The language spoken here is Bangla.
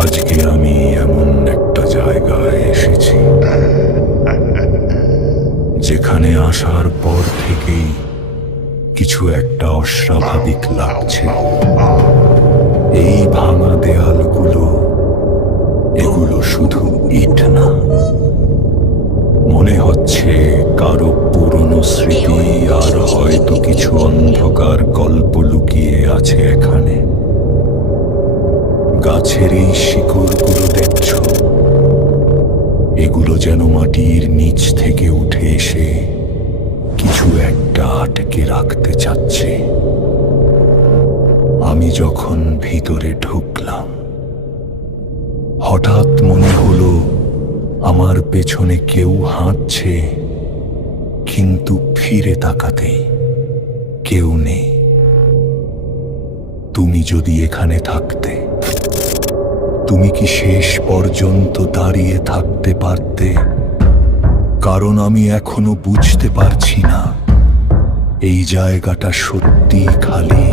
আজকে আমি এমন একটা জায়গায় এসেছি যেখানে আসার পর থেকেই কিছু একটা অস্বাভাবিক লাগছে। এই ভাঙা দেয়ালগুলো, এগুলো শুধু ইট না, মনে হচ্ছে কারো পুরনো স্মৃতি আর হয়তো কিছু অন্ধকার গল্প লুকিয়ে আছে এখানে। গাছের এই শিকড়গুলো দেখছ, এগুলো যেন মাটির নিচ থেকে উঠে এসে কিছু একটা আটকে রাখতে চাচ্ছে। আমি যখন ভিতরে ঢুকলাম, হঠাৎ মনে হলো আমার পেছনে কেউ হাঁটছে, কিন্তু ফিরে তাকাতেই কেউ নেই। তুমি যদি এখানে থাকতে, তুমি কি শেষ পর্যন্ত দাঁড়িয়ে থাকতে পারতে? কারণ আমি এখনো বুঝতে পারছি না এই জায়গাটা সত্যি খালি